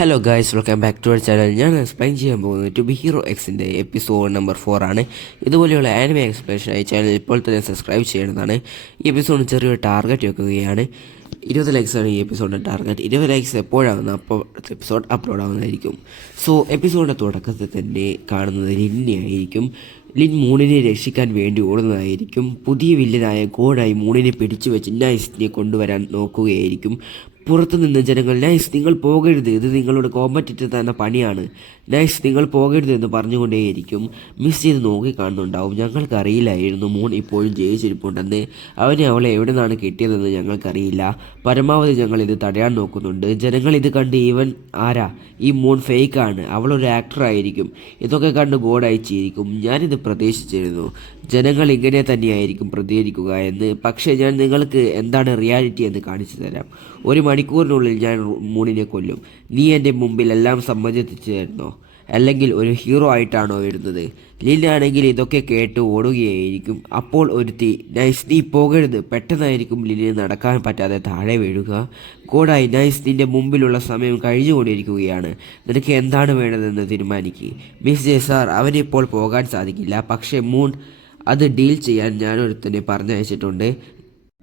Hello guys, welcome back to our channel. ഞാൻ explain ചെയ്യാൻ പോകുന്നത് ടു ബി ഹീറോ എക്സിൻ്റെ എപ്പിസോഡ് നമ്പർ 4 ആണ്. ഇതുപോലെയുള്ള ആനിമേ എക്സ്പ്ലനേഷനായി ചാനൽ ഇപ്പോൾ തന്നെ സബ്സ്ക്രൈബ് ചെയ്യേണ്ടതാണ്. ഈ എപ്പിസോഡിന് ചെറിയൊരു ടാർഗറ്റ് വെക്കുകയാണ്. 20 ലൈക്സാണ് ഈ എപ്പിസോഡിൻ്റെ ടാർഗറ്റ്. 20 ലൈക്സ് എപ്പോഴാകുന്ന അപ്പോൾ എപ്പിസോഡ് അപ്ലോഡ് ആവുന്നതായിരിക്കും. സോ എപ്പിസോഡിൻ്റെ തുടക്കത്തിൽ തന്നെ കാണുന്നത് ലിന്നെ ആയിരിക്കും. ലിൻ മൂണിനെ രക്ഷിക്കാൻ വേണ്ടി ഓടുന്നതായിരിക്കും. പുതിയ വില്ലനായ ഗോഡായി മൂണിനെ പിടിച്ചു വെച്ച് നൈസിനെ കൊണ്ടുവരാൻ നോക്കുകയായിരിക്കും. പുറത്തുനിന്ന് ജനങ്ങൾ നൈസ് നിങ്ങൾ പോകരുത്, ഇത് നിങ്ങളുടെ കോമ്പറ്റിറ്റർ തന്ന പണിയാണ്, നൈസ് നിങ്ങൾ പോകരുത് എന്ന് പറഞ്ഞുകൊണ്ടേയിരിക്കും. മിസ് ചെയ്ത് നോക്കി കാണുന്നുണ്ടാവും. ഞങ്ങൾക്കറിയില്ലായിരുന്നു മൂൺ ഇപ്പോഴും ജയിച്ചിരിപ്പുണ്ടെന്ന്. അവളെ എവിടെ നിന്നാണ് കിട്ടിയതെന്ന് ഞങ്ങൾക്കറിയില്ല. പരമാവധി ഞങ്ങൾ ഇത് തടയാൻ നോക്കുന്നുണ്ട്. ജനങ്ങൾ ഇത് കണ്ട് ഇവൻ ആരാ, ഈ മൂൺ ഫേക്കാണ്, അവളൊരു ആക്ടറായിരിക്കും, ഇതൊക്കെ കണ്ട് ഗോഡ് അയച്ചിരിക്കും. ഞാനിത് പ്രതീക്ഷിച്ചിരുന്നു. ജനങ്ങൾ ഇങ്ങനെ തന്നെയായിരിക്കും പ്രതികരിക്കുക എന്ന്. പക്ഷേ ഞാൻ നിങ്ങൾക്ക് എന്താണ് റിയാലിറ്റി എന്ന് കാണിച്ചു തരാം. 1 മണിക്കൂറിനുള്ളിൽ ഞാൻ മൂണിനെ കൊല്ലും. നീ എൻ്റെ മുമ്പിൽ എല്ലാം സമ്മതിച്ചു തരുന്നോ, അല്ലെങ്കിൽ ഒരു ഹീറോ ആയിട്ടാണോ വരുന്നത്? ലിനാണെങ്കിൽ ഇതൊക്കെ കേട്ട് ഓടുകയായിരിക്കും. അപ്പോൾ ഒരുത്തി നൈസ് നീ പോകരുത്. പെട്ടെന്നായിരിക്കും ലിന് നടക്കാൻ പറ്റാതെ താഴെ വീഴുക. ഗോഡായി നൈസ് നിൻ്റെ മുമ്പിലുള്ള സമയം കഴിഞ്ഞുകൊണ്ടിരിക്കുകയാണ്, നിനക്ക് എന്താണ് വേണ്ടതെന്ന് തീരുമാനിക്കുക. മിസ് ജെ സാർ, അവനിപ്പോൾ പോകാൻ സാധിക്കില്ല, പക്ഷേ മൂൺ അത് ഡീൽ ചെയ്യാൻ ഞാനൊരുത്തനെ പറഞ്ഞയച്ചിട്ടുണ്ട്.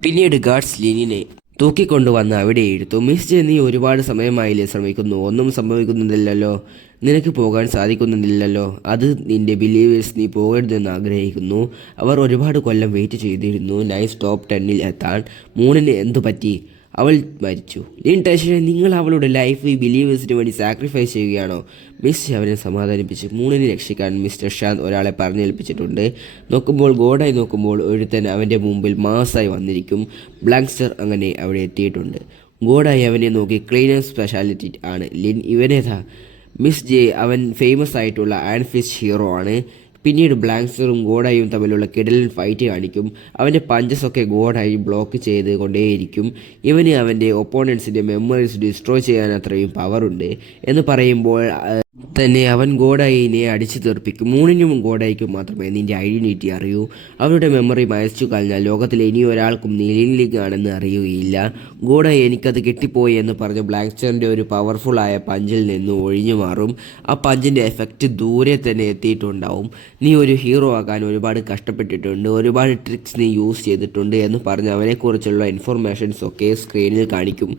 പിന്നീട് ഗാർഡ്സ് ലിനിനെ തൂക്കിക്കൊണ്ടുവന്ന് അവിടെ എടുത്തു. മിസ് ജെ, നീ ഒരുപാട് സമയമായില്ലേ ശ്രമിക്കുന്നു, ഒന്നും സംഭവിക്കുന്നില്ലല്ലോ, നിനക്ക് പോകാൻ സാധിക്കുന്നില്ലല്ലോ. അത് നിന്റെ ബിലീവേഴ്സ് നീ പോകരുതെന്ന് ആഗ്രഹിക്കുന്നു. അവർ ഒരുപാട് കൊല്ലം വെയിറ്റ് ചെയ്തിരുന്നു നൈസ് ടോപ്പ് 10-ൽ എത്താൻ. മൂണിന് എന്തു പറ്റി? അവൾ മരിച്ചു. ലിൻ ടെൻഷനെ, നിങ്ങൾ അവളുടെ ലൈഫ് ഈ ബിലീവേഴ്സിന് വേണ്ടി സാക്രിഫൈസ് ചെയ്യുകയാണോ? മിസ് അവനെ സമാധാനിപ്പിച്ച് മൂണിനെ രക്ഷിക്കാൻ മിസ്റ്റർ ഷാന്ത് ഒരാളെ പറഞ്ഞേൽപ്പിച്ചിട്ടുണ്ട്. ഗോഡായി നോക്കുമ്പോൾ ഒരുത്തൻ അവൻ്റെ മുമ്പിൽ മാസായി വന്നിരിക്കും. ബ്ലാങ്ക്സ്റ്റർ അങ്ങനെ അവിടെ എത്തിയിട്ടുണ്ട്. ഗോഡായി അവനെ നോക്കി ക്ലീനർ സ്പെഷ്യാലിറ്റി ആണ്. ലിൻ ഇവനേതാ? മിസ് ജെ, അവൻ ഫേമസ് ആയിട്ടുള്ള ആൻഫിഷ് ഹീറോ ആണ്. പിന്നീട് ബ്ലാങ്ക്സ്റ്ററും ഗോഡായും തമ്മിലുള്ള കിടലൻ ഫൈറ്റ് കാണിക്കും. അവൻ്റെ പഞ്ചസൊക്കെ ഗോഡായി ബ്ലോക്ക് ചെയ്ത് കൊണ്ടേയിരിക്കും. ഇവന് അവൻ്റെ ഒപ്പോണൻസിൻ്റെ മെമ്മറീസ് ഡിസ്ട്രോയ് ചെയ്യാൻ അത്രയും പവറുണ്ട് എന്ന് പറയുമ്പോൾ തന്നെ അവൻ ഗോഡായിനെ അടിച്ചു തെറിപ്പിക്കും. മൂണിനും ഗോഡായിക്കും മാത്രമേ നിൻ്റെ ഐഡൻറ്റിറ്റി അറിയൂ. അവരുടെ മെമ്മറി മയച്ചു കഴിഞ്ഞാൽ ലോകത്തിലെ ഇനി ഒരാൾക്കും നീലിംഗ് ആണെന്ന് അറിയുകയില്ല. ഗോഡായി എനിക്കത് കിട്ടിപ്പോയി എന്ന് പറഞ്ഞ് ബ്ലാങ്ക്സ്റ്ററിൻ്റെ ഒരു പവർഫുള്ളായ പഞ്ചിൽ നിന്ന് ഒഴിഞ്ഞു മാറും. ആ പഞ്ചിൻ്റെ എഫക്റ്റ് ദൂരെ തന്നെ എത്തിയിട്ടുണ്ടാവും. നീ ഒരു ഹീറോ ആകാൻ ഒരുപാട് കഷ്ടപ്പെട്ടിട്ടുണ്ട്, ഒരുപാട് ട്രിക്സ് നീ യൂസ് ചെയ്തിട്ടുണ്ട് എന്ന് പറഞ്ഞ് അവനെക്കുറിച്ചുള്ള ഇൻഫർമേഷൻസ് ഒക്കെ സ്ക്രീനിൽ കാണിക്കും.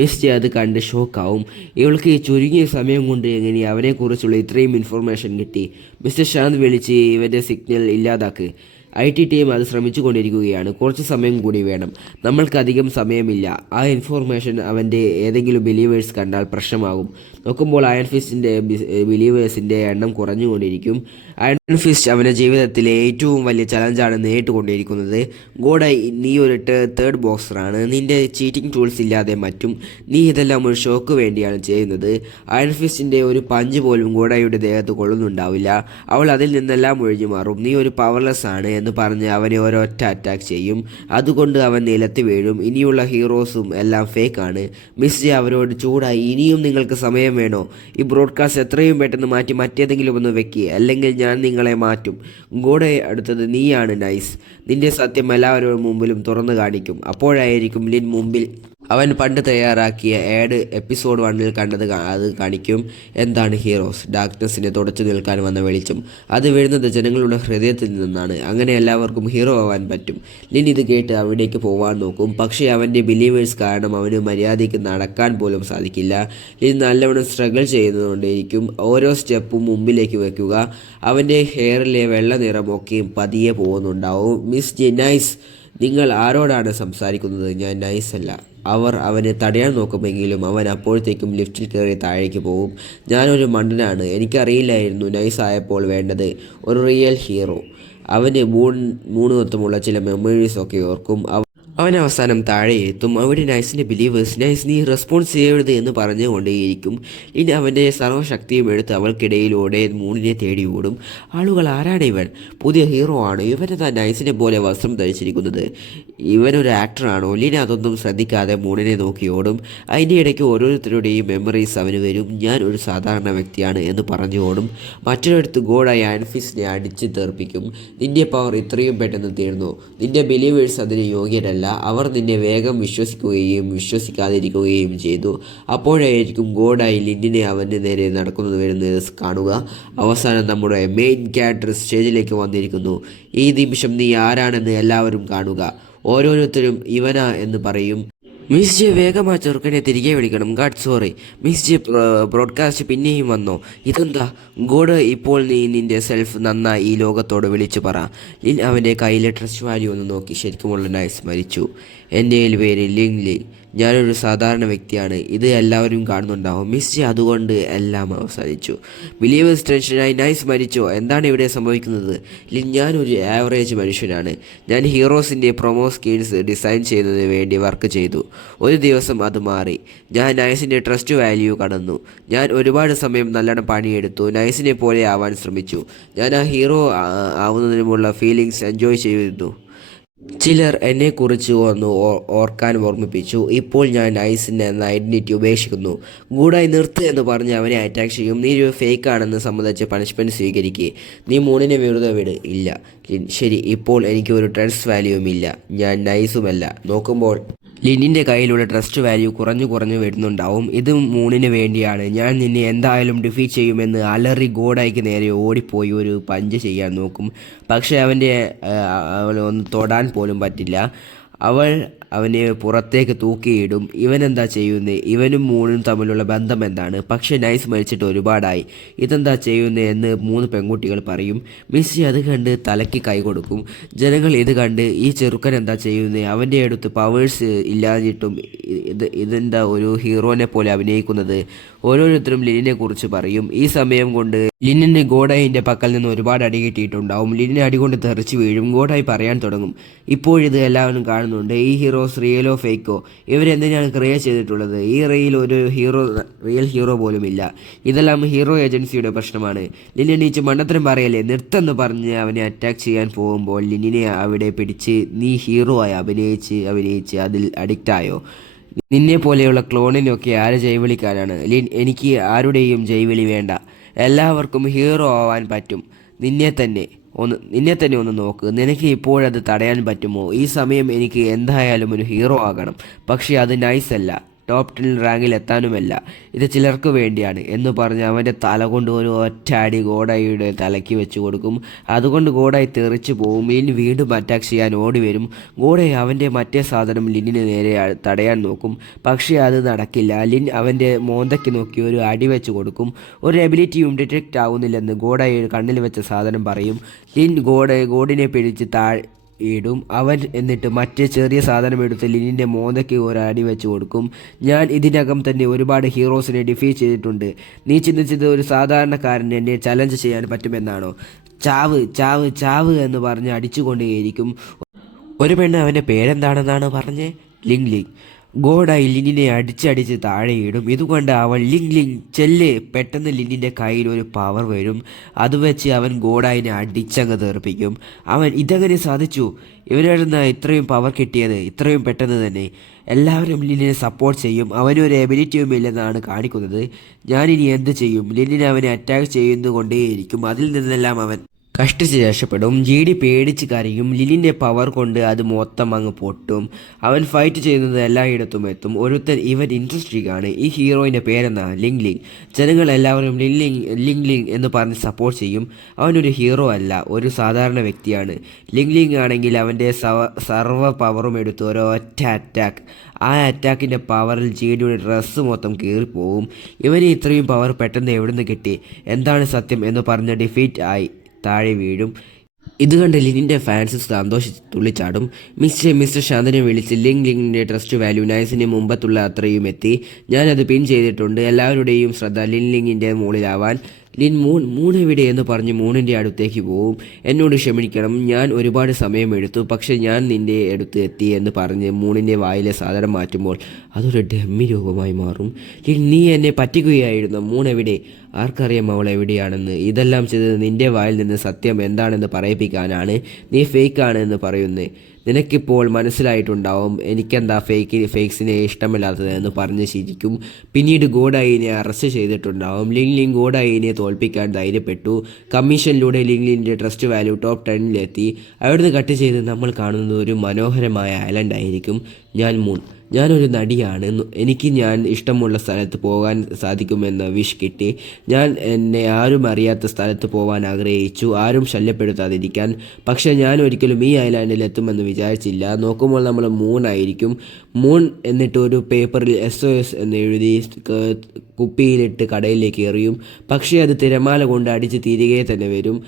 മിസ് ജെ അത് കണ്ട് ഷോക്കാവും. ഇവൾക്ക് ഈ ചുരുങ്ങിയ സമയം കൊണ്ട് എങ്ങനെ അവനെക്കുറിച്ചുള്ള ഇത്രയും ഇൻഫർമേഷൻ കിട്ടി? മിസ്റ്റർ ശാന്ത് വിളിച്ച് ഇവൻ്റെ സിഗ്നൽ ഇല്ലാതാക്ക്. IT ടീം അത് ശ്രമിച്ചുകൊണ്ടിരിക്കുകയാണ്. കുറച്ച് സമയം കൂടി വേണം, നമ്മൾക്കധികം സമയമില്ല. ആ ഇൻഫോർമേഷൻ അവൻ്റെ ഏതെങ്കിലും ബിലീവേഴ്സ് കണ്ടാൽ പ്രശ്നമാകും. നോക്കുമ്പോൾ അയൺ ഫിസ്റ്റിൻ്റെ ബിലീവേഴ്സിൻ്റെ എണ്ണം കുറഞ്ഞുകൊണ്ടിരിക്കും. അയൺ ഫിസ്റ്റ് അവൻ്റെ ജീവിതത്തിലെ ഏറ്റവും വലിയ ചലഞ്ചാണ് നേരിട്ടുകൊണ്ടിരിക്കുന്നത്. ഗോഡായി, നീ ഒരു തേർഡ് ബോക്സറാണ്, നിൻ്റെ ചീറ്റിംഗ് ടൂൾസ് ഇല്ലാതെ മറ്റും. നീ ഇതെല്ലാം ഒരു ഷോക്ക് വേണ്ടിയാണ് ചെയ്യുന്നത്. അയൺ ഫിസ്റ്റിൻ്റെ ഒരു പഞ്ച് പോലും ഗോഡായിയുടെ ദേഹത്ത് കൊള്ളുന്നുണ്ടാവില്ല. അവൾ അതിൽ നിന്നെല്ലാം ഒഴിഞ്ഞു മാറും. നീ ഒരു പവർലെസ് ആണ് എന്ന് പറഞ്ഞ് അവനെ ഒരൊറ്റ അറ്റാക്ക് ചെയ്യും. അതുകൊണ്ട് അവൻ നിലത്ത് വീഴും. ഇനിയുള്ള ഹീറോസും എല്ലാം ഫേക്കാണ്. മിസ് ജെ അവരോട് ചൂടായി, ഇനിയും നിങ്ങൾക്ക് സമയം വേണോ? ഈ ബ്രോഡ്കാസ്റ്റ് എത്രയും പെട്ടെന്ന് മാറ്റി മറ്റേതെങ്കിലും ഒന്ന് വെക്കുക, അല്ലെങ്കിൽ ഞാൻ നിങ്ങളെ മാറ്റും. ഗോഡെ, അടുത്തത് നീയാണ് നൈസ്. നിന്റെ സത്യം എല്ലാവരുടെ മുമ്പിലും തുറന്നു കാണിക്കും. അപ്പോഴായിരിക്കും ലിൻ മുമ്പിൽ അവൻ പണ്ട് തയ്യാറാക്കിയ ആഡ് എപ്പിസോഡ് 1-ൽ കണ്ടത് അത് കാണിക്കും. എന്താണ് ഹീറോസ്? ഡാർക്ക്നെസ്സിനെ തുടച്ചു നിൽക്കാൻ വന്ന വെളിച്ചം. അത് വീഴുന്നത് ജനങ്ങളുടെ ഹൃദയത്തിൽ നിന്നാണ്. അങ്ങനെ എല്ലാവർക്കും ഹീറോ ആവാൻ പറ്റും. ലിൻ ഇത് കേട്ട് അവിടേക്ക് പോകാൻ നോക്കും. പക്ഷേ അവൻ്റെ ബിലീവേഴ്സ് കാരണം അവന് മര്യാദയ്ക്ക് നടക്കാൻ പോലും സാധിക്കില്ല. ലിൻ നല്ലവണ്ണം സ്ട്രഗിൾ ചെയ്യുന്നതുകൊണ്ടേയിരിക്കും. ഓരോ സ്റ്റെപ്പും മുമ്പിലേക്ക് വെക്കുക. അവൻ്റെ ഹെയറിലെ വെള്ള നിറമൊക്കെ പതിയെ പോകുന്നുണ്ടാവും. മിസ് ജെ, നൈസ്, നിങ്ങൾ ആരോടാണ് സംസാരിക്കുന്നത്? ഞാൻ നൈസ് അല്ല. അവർ അവനെ തടയാൻ നോക്കുമെങ്കിലും അവൻ അപ്പോഴത്തേക്കും ലിഫ്റ്റിൽ കയറി താഴേക്ക് പോകും. ഞാനൊരു മണ്ടനാണ്, എനിക്കറിയില്ലായിരുന്നു നൈസ് ആയപ്പോൾ വേണ്ടത് ഒരു റിയൽ ഹീറോ. അവന് മൂന്നൊത്തുമുള്ള ചില മെമ്മറീസൊക്കെ ഓർക്കും. അവൻ അവസാനം താഴെ എത്തും. അവിടെ നൈസിൻ്റെ ബിലീവേഴ്സ് നൈസ് നീ റെസ്പോൺസ് ചെയ്യരുത് എന്ന് പറഞ്ഞുകൊണ്ടേയിരിക്കും. ഇനി അവൻ്റെ സർവ്വശക്തിയും എടുത്ത് അവൾക്കിടയിലൂടെ മൂണിനെ തേടി ഓടും. ആളുകൾ, ആരാണ് ഇവൻ? പുതിയ ഹീറോ ആണ്, ഇവനെന്താ നൈസിനെ പോലെ വസ്ത്രം ധരിച്ചിരിക്കുന്നത്? ഇവനൊരു ആക്ടറാണോ? ലിന അതൊന്നും ശ്രദ്ധിക്കാതെ മൂണിനെ നോക്കി ഓടും. അതിൻ്റെ ഇടയ്ക്ക് ഓരോരുത്തരുടെയും മെമ്മറീസ് അവന് വരും. ഞാൻ ഒരു സാധാരണ വ്യക്തിയാണ് എന്ന് പറഞ്ഞു ഓടും. മറ്റൊരിടത്ത് ഗോഡായി ആൻഫിസിനെ അടിച്ച് തെറിപ്പിക്കും. നിന്റെ പവർ ഇത്രയും പെട്ടെന്ന് തീർന്നു, നിന്റെ ബിലീവേഴ്സ് അതിന് യോഗ്യരല്ല. മാത്രമല്ല അവർ നിന്നെ വേഗം വിശ്വസിക്കുകയും വിശ്വസിക്കാതിരിക്കുകയും ചെയ്തു. അപ്പോഴായിരിക്കും ഗോഡായി ലിന്നിനെ അവൻ്റെ നേരെ നടക്കുന്നത് വരുന്നത് കാണുക. അവസാനം നമ്മുടെ മെയിൻ ക്യാരക്ടർ സ്റ്റേജിലേക്ക് വന്നിരിക്കുന്നു. ഈ നിമിഷം നീ ആരാണെന്ന് എല്ലാവരും കാണുക. ഓരോരുത്തരും ഇവനാ എന്ന് പറയും. മിസ് ജെ വേഗം ആ ചെറുക്കനെ തിരികെ വിളിക്കണം. God sorry. Miss J broadcast പിന്നെയും വന്നോ? ഇതെന്താ ഗോഡ്? ഇപ്പോൾ നീ നിന്റെ സെൽഫ് നന്നായി ഈ ലോകത്തോട് വിളിച്ചു പറ. ലിൻ അവൻ്റെ കയ്യിലെ ട്രസ്റ്റ് വാല്യൂ ഒന്ന് നോക്കി. ശരിക്കുമുള്ള നൈസ് മരിച്ചു. എൻ്റെ പേര് ലിൻ ലിൻ. ഞാനൊരു സാധാരണ വ്യക്തിയാണ്. ഇത് എല്ലാവരും കാണുന്നുണ്ടാവും. മിസ് ജെ അതുകൊണ്ട് എല്ലാം അവസാനിച്ചു. ബിലീവേഴ്സ് ടെൻഷനായി. നൈസ് മരിച്ചോ? എന്താണ് ഇവിടെ സംഭവിക്കുന്നത്? ലിൻ ഞാനൊരു ആവറേജ് മനുഷ്യനാണ്. ഞാൻ ഹീറോസിൻ്റെ പ്രൊമോ സ്കീൻസ് ഡിസൈൻ ചെയ്യുന്നതിന് വേണ്ടി വർക്ക് ചെയ്തു. ഒരു ദിവസം അത് മാറി. ഞാൻ നൈസിൻ്റെ ട്രസ്റ്റ് വാല്യൂ കടന്നു. ഞാൻ ഒരുപാട് സമയം നല്ലോണം പണിയെടുത്തു. നൈസിനെ പോലെ ആവാൻ ശ്രമിച്ചു. ഞാൻ ആ ഹീറോ ആവുന്നതിനുമുള്ള ഫീലിങ്സ് എൻജോയ് ചെയ്തിരുന്നു. ചിലർ എന്നെക്കുറിച്ച് ഒന്ന് ഓർക്കാൻ ഓർമ്മിപ്പിച്ചു. ഇപ്പോൾ ഞാൻ നൈസിൻ്റെ എന്ന ഐഡൻറ്റിറ്റി ഉപേക്ഷിക്കുന്നു. ഗൂഡായി നിർത്ത് എന്ന് പറഞ്ഞ് അവനെ അറ്റാക്ക് ചെയ്യും. നീ ഒരു ഫേക്ക് ആണെന്ന് സംബന്ധിച്ച് പണിഷ്മെൻറ്റ് സ്വീകരിക്കുക. നീ മൂണിനെ വെറുതെ വിട്. ഇല്ല ശരി, ഇപ്പോൾ എനിക്ക് ഒരു ട്രസ്റ്റ് വാല്യൂവും ഇല്ല. ഞാൻ നൈസുമല്ല. നോക്കുമ്പോൾ ലിന്നിൻ്റെ കയ്യിലുള്ള ട്രസ്റ്റ് വാല്യൂ കുറഞ്ഞു വരുന്നുണ്ടാവും. ഇത് മൂണിന് വേണ്ടിയാണ്. ഞാൻ നിന്നെ എന്തായാലും ഡിഫീറ്റ് ചെയ്യുമെന്ന് അലറി ഗോഡായിക്ക് നേരെ ഓടിപ്പോയി ഒരു പഞ്ച് ചെയ്യാൻ നോക്കും. പക്ഷേ അവനൊന്ന് തൊടാൻ പോലും പറ്റില്ല. അവനെ പുറത്തേക്ക് തൂക്കിയിടും. ഇവനെന്താ ചെയ്യുന്നത്? ഇവനും മൂണും തമ്മിലുള്ള ബന്ധം എന്താണ്? പക്ഷേ നൈസ് മരിച്ചിട്ട് ഒരുപാടായി. ഇതെന്താ ചെയ്യുന്നത് എന്ന് 3 പെൺകുട്ടികൾ പറയും. മിസ്സി അത് കണ്ട് തലയ്ക്ക് കൈ കൊടുക്കും. ജനങ്ങൾ ഇത് കണ്ട് ഈ ചെറുക്കൻ എന്താ ചെയ്യുന്നത്? അവൻ്റെ അടുത്ത് പവേഴ്സ് ഇല്ലാതിട്ടും ഇതെന്താ ഒരു ഹീറോനെ പോലെ അഭിനയിക്കുന്നത്? ഓരോരുത്തരും ലിനിനെ കുറിച്ച് പറയും. ഈ സമയം കൊണ്ട് ലിന്നിന് ഗോഡായിൻ്റെ പക്കൽ നിന്ന് ഒരുപാട് അടി കിട്ടിയിട്ടുണ്ടാവും. ലിന്നിനെ അടികൊണ്ട് തെറിച്ച് വീഴും. ഗോഡായി പറയാൻ തുടങ്ങും, ഇപ്പോഴിത് എല്ലാവരും കാണുന്നുണ്ട്. ഈ ഹീറോസ് റിയലോ ഫേക്കോ? ഇവരെന്തിനാണ് ക്രിയേറ്റ് ചെയ്തിട്ടുള്ളത്? ഈ ഒരു റിയൽ ഹീറോ പോലുമില്ല. ഇതെല്ലാം ഹീറോ ഏജൻസിയുടെ പ്രശ്നമാണ്. ലിന്നെ നീച്ച് മണ്ടത്തരം പറയല്ലേ, നിർത്തമെന്ന് പറഞ്ഞ് അവനെ അറ്റാക്ക് ചെയ്യാൻ പോകുമ്പോൾ ലിന്നിനെ അവിടെ പിടിച്ച് നീ ഹീറോ ആയി അഭിനയിച്ച് അതിൽ അഡിക്റ്റായോ? നിന്നെ പോലെയുള്ള ക്ലോണിനൊക്കെ ആര് ജൈവിളിക്കാനാണ്? ലിൻ, എനിക്ക് ആരുടെയും ജൈവിളി വേണ്ട. എല്ലാവർക്കും ഹീറോ ആവാൻ പറ്റും. നിന്നെ തന്നെ ഒന്ന് നോക്ക്. നിനക്ക് ഇപ്പോഴത് തടയാൻ പറ്റുമോ? ഈ സമയം എനിക്ക് എന്തായാലും ഒരു ഹീറോ ആകണം. പക്ഷേ അത് നൈസല്ല. ടോപ്പ് 10 റാങ്കിൽ എത്താനുമല്ല. ഇത് ചിലർക്ക് വേണ്ടിയാണ് എന്ന് പറഞ്ഞ് അവൻ്റെ തല കൊണ്ട് ഒരു ഒറ്റ അടി ഗോഡായിയുടെ തലയ്ക്ക് വെച്ച് കൊടുക്കും. അതുകൊണ്ട് ഗോഡായി തെറിച്ച് പോവും. ലിൻ വീണ്ടും അറ്റാക്ക് ചെയ്യാൻ ഓടി വരും. ഗോഡായി അവൻ്റെ മറ്റേ സാധനം ലിന്നിന് നേരെ തടയാൻ നോക്കും. പക്ഷേ അത് നടക്കില്ല. ലിൻ അവൻ്റെ മോന്തയ്ക്ക് നോക്കി ഒരു അടി വെച്ച് കൊടുക്കും. ഒരു എബിലിറ്റിയും ഡിറ്റക്റ്റ് ആവുന്നില്ലെന്ന് ഗോഡായി കണ്ണിൽ വെച്ച സാധനം പറയും. ലിൻ ഗോഡിനെ പിടിച്ച് ഇടും. അവൻ എന്നിട്ട് മറ്റേ ചെറിയ സാധനം എടുത്ത് ലിനിൻ്റെ മോന്തയ്ക്ക് ഒരു അടി വെച്ച് കൊടുക്കും. ഞാൻ ഇതിനകം തന്നെ ഒരുപാട് ഹീറോസിനെ ഡിഫീറ്റ് ചെയ്തിട്ടുണ്ട്. നീ ചിന്തിച്ചത് ഒരു സാധാരണക്കാരൻ എന്നെ ചലഞ്ച് ചെയ്യാൻ പറ്റുമെന്നാണോ? ചാവ് ചാവ് ചാവ് എന്ന് പറഞ്ഞ് അടിച്ചുകൊണ്ടേയിരിക്കും. ഒരു പെണ്ണ് അവൻ്റെ പേരെന്താണെന്നാണ് പറഞ്ഞേ? Ling Ling. ഗോഡായി ലിന്നിനെ അടിച്ചടിച്ച് താഴെയിടും. ഇതുകൊണ്ട് അവൻ ലിങ് ചെല്ല്. പെട്ടെന്ന് ലിന്നിൻ്റെ കയ്യിൽ ഒരു പവർ വരും. അത് വെച്ച് അവൻ ഗോഡായിനെ അടിച്ചങ്ങ് തെറിപ്പിക്കും. അവൻ ഇതെങ്ങനെ സാധിച്ചു? ഇവനായിരുന്ന ഇത്രയും പവർ കിട്ടിയത് ഇത്രയും പെട്ടെന്ന് തന്നെ? എല്ലാവരും ലിന്നിനെ സപ്പോർട്ട് ചെയ്യും. അവനൊരു എബിലിറ്റിയും ഇല്ലെന്നാണ് കാണിക്കുന്നത്. ഞാനിനി എന്ത് ചെയ്യും? ലിന്നിനെ അവനെ അറ്റാക്ക് ചെയ്യുന്നുകൊണ്ടേയിരിക്കും. അതിൽ നിന്നെല്ലാം അവൻ കഷ്ടിച്ച് രക്ഷപ്പെടും. GD പേടിച്ച് കരയും. ലിനിൻ്റെ പവർ കൊണ്ട് അത് മൊത്തം അങ്ങ് പൊട്ടും. അവൻ ഫൈറ്റ് ചെയ്യുന്നത് എല്ലായിടത്തും എത്തും. ഒരുത്തൻ ഇവൻ ഇൻട്രസ്റ്റിംഗ് ആണ്. ഈ ഹീറോയിൻ്റെ പേരെന്നാ? Ling Ling. ജനങ്ങൾ എല്ലാവരും ലിങ് ലിങ് എന്ന് പറഞ്ഞ് സപ്പോർട്ട് ചെയ്യും. അവനൊരു ഹീറോ അല്ല, ഒരു സാധാരണ വ്യക്തിയാണ്. ലിങ് ആണെങ്കിൽ അവൻ്റെ സർവ്വ പവറും എടുത്ത് ഒരൊറ്റ അറ്റാക്ക്. ആ അറ്റാക്കിൻ്റെ പവറിൽ GDയുടെ ഡ്രസ്സ് മൊത്തം കീറിപ്പോവും. ഇവന് ഇത്രയും പവർ പെട്ടെന്ന് എവിടുന്ന് കിട്ടി? എന്താണ് സത്യം എന്ന് പറഞ്ഞ് ഡിഫീറ്റ് ആയി താഴെ വീഴും. ഇത് കണ്ട് ലിനിൻ്റെ ഫാൻസ് സന്തോഷിച്ച് തുള്ളിച്ചാടും. മിസ്റ്റർ ശാന്തനെ വിളിച്ച് ലിങ്ങിൻ്റെ ട്രസ്റ്റ് വാല്യൂ നൈസിന് മുമ്പത്തുള്ള അത്രയും എത്തി. ഞാനത് പിൻ ചെയ്തിട്ടുണ്ട്. എല്ലാവരുടെയും ശ്രദ്ധ ലിങ്ങിൻ്റെ മുകളിലാവാൻ. ലിൻ മൂൺ എവിടെ എന്ന് പറഞ്ഞ് മൂണിൻ്റെ അടുത്തേക്ക് പോവും. എന്നോട് ക്ഷമിക്കണം, ഞാൻ ഒരുപാട് സമയമെടുത്തു. പക്ഷെ ഞാൻ നിൻ്റെ അടുത്ത് എത്തി എന്ന് പറഞ്ഞ് മൂണിൻ്റെ വായിലെ സാധനം മാറ്റുമ്പോൾ അതൊരു ഡമ്മി രൂപമായി മാറും. ലിൻ, നീ എന്നെ പറ്റിക്കുകയായിരുന്നു. മൂൺ എവിടെ? ആർക്കറിയാം അവൾ എവിടെയാണെന്ന്? ഇതെല്ലാം ചെയ്തത് നിൻ്റെ വായിൽ നിന്ന് സത്യം എന്താണെന്ന് പറയിപ്പിക്കാനാണ്. നീ ഫേക്കാണ് എന്ന് പറയുന്നത്. നിനക്കിപ്പോൾ മനസ്സിലായിട്ടുണ്ടാവും എനിക്കെന്താ ഫേക്സിനെ ഇഷ്ടമില്ലാത്തതെന്ന് പറഞ്ഞ് ചിരിക്കും. പിന്നീട് ഗോഡായിനെ അറസ്റ്റ് ചെയ്തിട്ടുണ്ടാവും. ലിങ് ലിങ് ഗോഡായിനെ തോൽപ്പിക്കാൻ ധൈര്യപ്പെട്ടു. കമ്മീഷനിലൂടെ ലിങ് ലിൻ്റെ ട്രസ്റ്റ് വാല്യൂ ടോപ്പ് 10-ലെത്തി. അവിടുന്ന് കട്ട് ചെയ്ത് നമ്മൾ കാണുന്നത് ഒരു മനോഹരമായ ഐലൻഡ് ആയിരിക്കും. ഞാനൊരു നടിയാണ്. എനിക്ക് ഞാൻ ഇഷ്ടമുള്ള സ്ഥലത്ത് പോകാൻ സാധിക്കുമെന്ന് വിഷ് കിട്ടി. എന്നെ ആരും അറിയാത്ത സ്ഥലത്ത് പോകാൻ ആഗ്രഹിച്ചു, ആരും ശല്യപ്പെടുത്താതിരിക്കാൻ. പക്ഷേ ഞാൻ ഒരിക്കലും ഈ ഐലാൻഡിൽ എത്തുമെന്ന് വിചാരിച്ചില്ല. നോക്കുമ്പോൾ നമ്മൾ ആയിരിക്കും. എന്നിട്ട് ഒരു പേപ്പറിൽ SOS എന്ന് എഴുതി കുപ്പിയിലിട്ട് കടയിലേക്ക് എറിയും. പക്ഷേ അത് തിരമാല കൊണ്ട് അടിച്ച് തിരികെ തന്നെ വരും.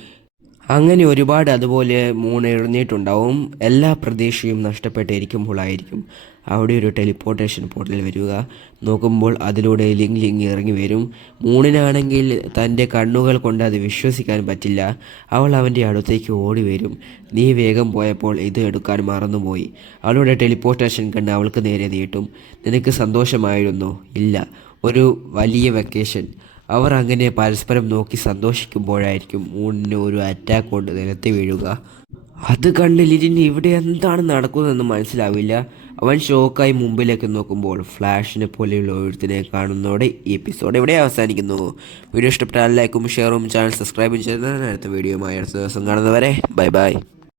അങ്ങനെ ഒരുപാട് അതുപോലെ എറിഞ്ഞിട്ടുണ്ടാവും. എല്ലാ പ്രതീക്ഷയും നഷ്ടപ്പെട്ടിരിക്കുമ്പോഴായിരിക്കും അവിടെ ഒരു ടെലിപ്പോർട്ടേഷൻ പോർട്ടൽ വരിക. നോക്കുമ്പോൾ അതിലൂടെ ലിങ് ഇറങ്ങി വരും. മൂണിനാണെങ്കിൽ തൻ്റെ കണ്ണുകൾ കൊണ്ട് അത് വിശ്വസിക്കാൻ പറ്റില്ല. അവൾ അവൻ്റെ അടുത്തേക്ക് ഓടി വരും. നീ വേഗം പോയപ്പോൾ ഇത് എടുക്കാൻ മറന്നുപോയി. അവളുടെ ടെലിപ്പോർട്ടേഷൻ കണ്ട് അവൾക്ക് നേരെ നീട്ടും. നിനക്ക് സന്തോഷമായിരുന്നോ? ഇല്ല, ഒരു വലിയ വെക്കേഷൻ. അവർ അങ്ങനെ പരസ്പരം നോക്കി സന്തോഷിക്കുമ്പോഴായിരിക്കും മൂണിന് ഒരു അറ്റാക്ക് കൊണ്ട് നിലത്ത് വീഴുക. അത് കണ്ട് ലിനിന് ഇവിടെ എന്താണ് നടക്കുന്നതെന്ന് മനസ്സിലാവില്ല. അവൻ ഷോക്കായി മുമ്പിലേക്ക് നോക്കുമ്പോൾ ഫ്ലാഷിനെ പോലെയുള്ള ഒരുത്തിനെ കാണുന്നതോടെ ഈ എപ്പിസോഡ് ഇവിടെ അവസാനിക്കുന്നു. വീഡിയോ ഇഷ്ടപ്പെട്ടാൽ ലൈക്കും ഷെയറും ചാനൽ സബ്സ്ക്രൈബും ചെയ്യുന്നതിന് അടുത്ത വീഡിയോയുമായി അടുത്ത ദിവസം കാണുന്നവരെ ബൈ ബൈ.